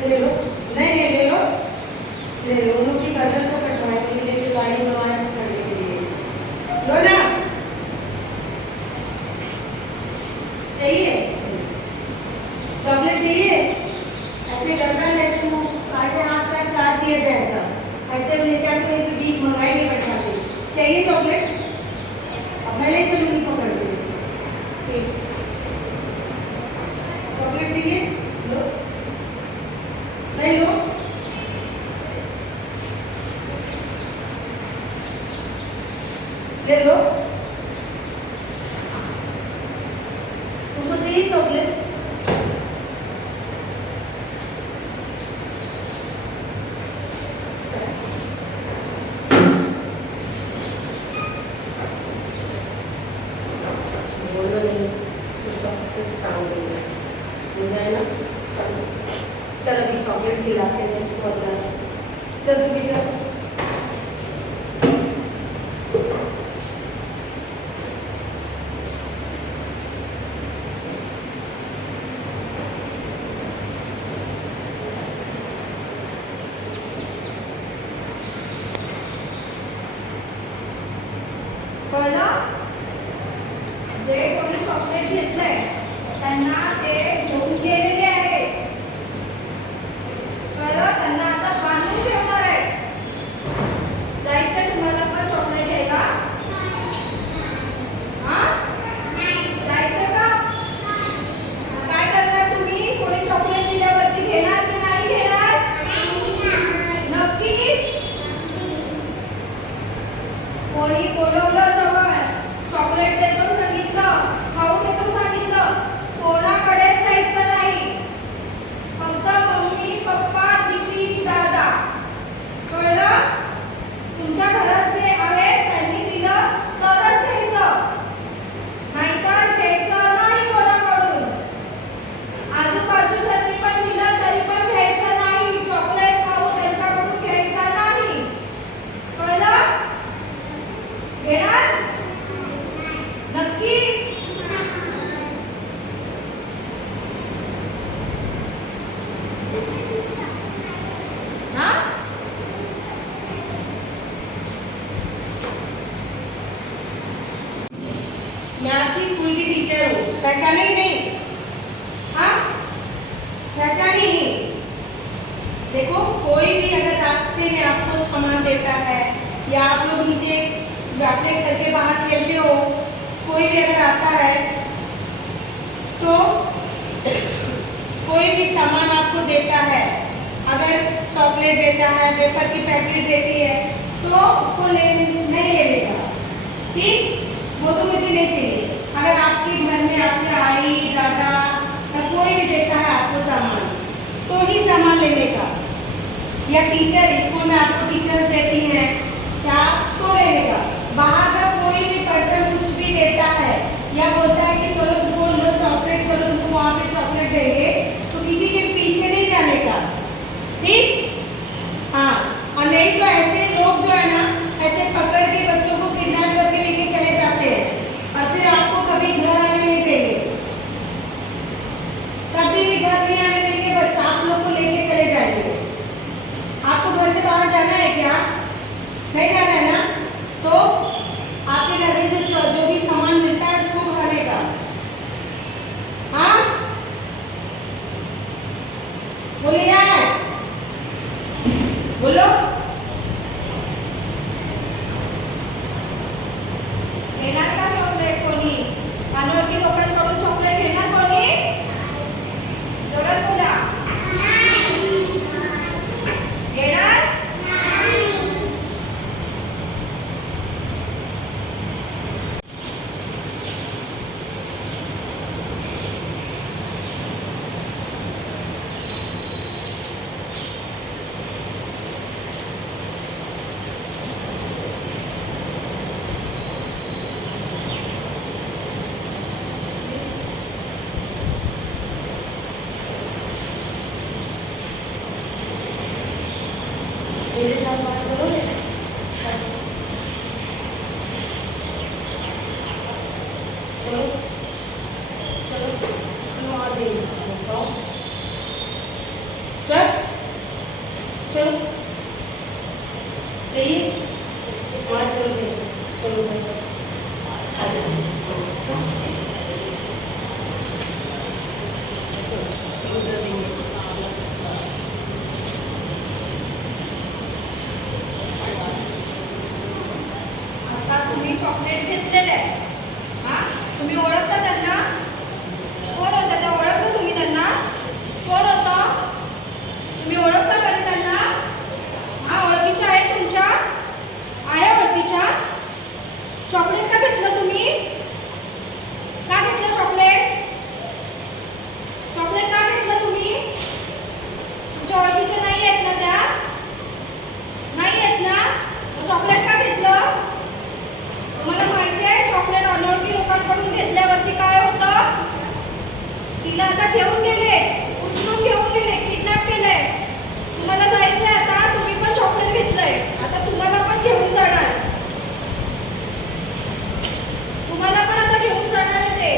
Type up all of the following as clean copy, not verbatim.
ले लो, नहीं नहीं ले लो, ले लो, उनकी गर्दन को कटवाएंगे, लेके गाड़ी बनवाया करने के लिए लो ना, चाहिए चॉकलेट चाहिए। ऐसे गर्दन ऐसे मुंह ऐसे हाथ पैर काट दिया जाएगा, ऐसे ले जाकर एक भीख मंगाई नहीं बैठाते। चाहिए चॉकलेट? अब मैं ले चलूंगी पकड़ के, ठीक चॉकलेट चाहिए लो, नहीं लो, ले लो, तुमको चाहिए चॉकलेट? बोलो नहीं, चल अभी चॉकलेट खिलाते हैं तुझको, चल तू भी चल। जे कोणी चॉकलेट घेतलंय त्यांना ते घेऊन गेलेले आहेत, कळलं? त्यांना आता बांधून ठेवणार आहे। जायचं तुम्हाला पण चॉकलेट घ्यायला? हा जायचं का? काय करणार तुम्ही? कोणी चॉकलेट दिल्यावरती घेणार की नाही घेणार? नक्की? कोणी बोलवलं जवळ चॉकलेट देतो सांगितलं, खाऊ देतो सांगितलं, कोणाकडेच जायचं नाही, फक्त मम्मी पप्पा दीदी दादा, कळलं? तुमच्या घरात जे आहे त्यांनी दिलं तरच घ्यायचं, नाहीतर घ्यायचं नाही कोणाकडून। आजूबाजूच्यांनी पण दिलं तरी पण घ्यायचं नाही, चॉकलेट खाऊ त्यांच्याकडून घ्यायचं नाही, कळलं? घेणार? नक्की? हाँ? मैं आपकी स्कूल की टीचर हूँ, पहचाने कि नहीं? हाँ पहचानी ही? देखो कोई भी अगर रास्ते में आपको सामान देता है या आप लोग नीचे अपने घर के बाहर खेलते हो, कोई भी अगर आता है तो कोई भी सामान आपको देता है, अगर चॉकलेट देता है, वेफर की पैकेट देती है, तो उसको नहीं लेने का, ठीक? वो तो मुझे नहीं चाहिए। अगर आपके घर में आपके आई दादा या कोई भी देता है आपको सामान, तो ही सामान लेने का, या टीचर स्कूल में आपको टीचर्स देती हैं क्या, तो लेने का। बाहर का कोई भी पर्सन कुछ भी देता है या बोलता है कि चलो तुमको लो चॉकलेट, चलो तुमको वहाँ पे चॉकलेट देंगे, तो किसी के पीछे नहीं जाने का, ठीक? हाँ, और नहीं तो ऐसे लोग जो है ना ऐसे पकड़ के बच्चों को किडनैप करके लेके चले जाते हैं और फिर आपको कभी घर आने नहीं देंगे, कभी भी घर नहीं आने देंगे, बच्चा आप लोग को लेके चले जाएंगे। आपको घर से बाहर जाना है क्या? नहीं जाना है ना? तो आपके घर में जो भी सामान मिलता है उसको खाने का, हाँ बोलिए यस, बोलो। घेणार का चॉकलेट कोणी? अनोळखी लोकांकडून चॉकलेट घेणार कोणी? जोरात बोला। घेणार? मेरे साथ बात करोगे? चलो चलो चलो और देंगे, चल आता तुम्ही चॉकलेट घेतलेले आहे. हा, तुम्ही ओळखता त्यांना? कोण होतं ते? ओळखता तुम्ही त्यांना? कोण होतं? तुम्ही ओळखता कधी त्यांना? हा, ओळखीच्या आहेत तुमच्या? आहे ओळखीच्या? चॉकलेट का घेतलं तुम्ही? का घेतलं चॉकलेट? चॉकलेट का घेतलं तुम्ही? तुमच्या ओळखीच्या नाही आहेत ना त्या? नाही आहेत ना? मग चॉकलेट का घेतलं? तुम्हाला माहिती आहे चॉकलेट अनोळखी लोकांकडून घेतल्यावरती काय होतं? तिला आता घेऊन गेले, उचलून घेऊन गेले, किडनॅप केलंय. तुम्हाला जायचंय आता, तुम्ही पण चॉकलेट घेतलंय, आता तुम्हाला पण घेऊन जाणार. तुम्हाला पण आता घेऊन जाणार आहे ते.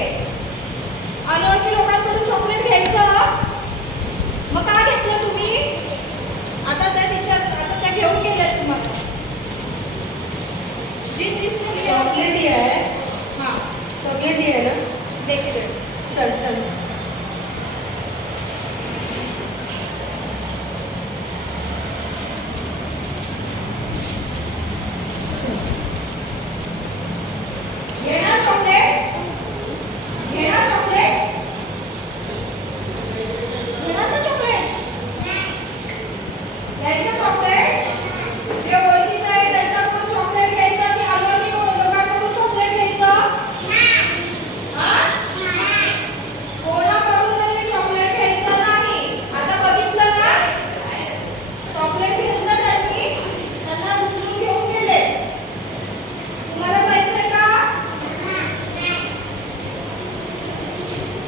अनोळखी लोकांकडून चॉकलेट घ्यायचं, मग का घेतलं तुम्ही? आता त्या घेऊन गेल्यात तुम्हाला. चॉकलेट ही है। हाँ, चॉकलेट ही है ना? देखे दे. चल चल। घेणार चॉकलेट? घेणार चॉकलेट? घेणार ना चॉकलेट? घ्यायचं चॉकलेट? जे ओळखीचं आहे त्यांच्याकडून चॉकलेट घ्यायचं की अनोळखी लोकांकडून चॉकलेट घ्यायचं? हा? कोणाकडून तरी चॉकलेट घ्यायचं नाही. आता बघितलं ना? चॉकलेट घेतलं त्यांनी, त्यांना उचलून घेऊन गेले. तुम्हाला जायचंय का?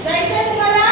जायचंय तुम्हाला?